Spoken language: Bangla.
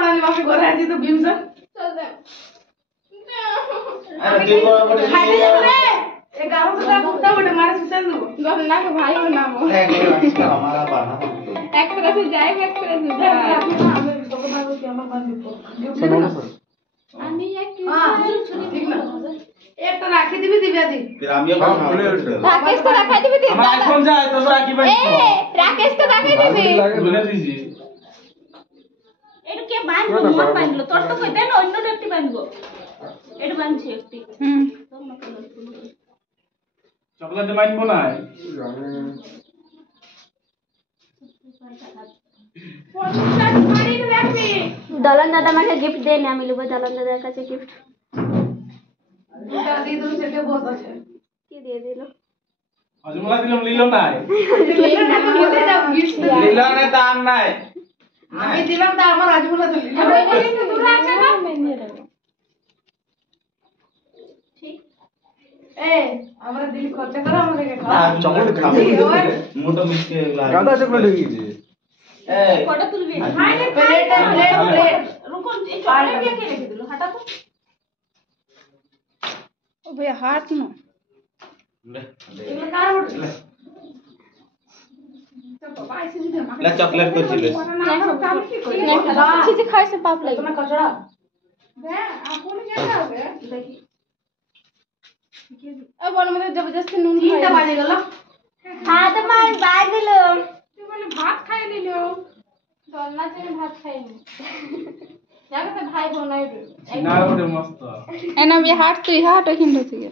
आवडाने बाकी घरे आजी तो भीमसन चल दे अरे तू को बड़े खाली रे ए गारो का कुत्ता बड़े मारे सुचल दो गन्ना के भाई हो नाम हमारा पाना एक तरह से जाएगा एक तरह से আমি এক ঠিক না একটা রাখি দিবি দিবে দি फिर हम ये রাকেশ তো রাখাই দিবি আমার আইফোন যায় তো রাখি বাই এ রাকেশ তো রাখাই দিবি বলে দিছি এটা কে বাঁধবো মোর বাঁধলো তোর তো কই দেন অন্য একটি বাঁধবো এটা বাঁধছি একটি চকলেট মাইনবো না দলন দাদা আমাকে গিফট দেন আমি লব দলন দাদার কাছে গিফট দাদি তো সেটা বহুত আছে কি দিয়ে দিল অজমলা দিলাম লিলো নাই কেটে দাও গিফট लीला ने दान নাই আমি দিলাম তা আমার রাজগুলা দিলি দূর আছে না ए हमरा दिल खर्च करो हमरे के चॉकलेट खाबे मोटो मिसके लागे गादा चॉकलेट हो गई ए ফটো তুলবি हाय प्लेट प्लेट রুকো এই চকলেট কে কে রেখে দিল হাঁটা তো ও ভাই হাত না ले এগুলো কার বটে বাবা এসে দিতে মা ले चॉकलेट को चिले আমি কি করি চিজি খাইছে পাপ লাগে তোমার কচড়া বে আপনি কে খাবে দেখি ও বল মধ্যে জবরদস্তি নুন তিনটা বাজে গেল হাত মার বাই দিল তুই বলে ভাত খাই নিলো দলনা চেনে ভাত খাইনি জানো তো ভাই বোন আইবে না ওরে মস্ত এনা বি হাট তুই হাট ওখান থেকে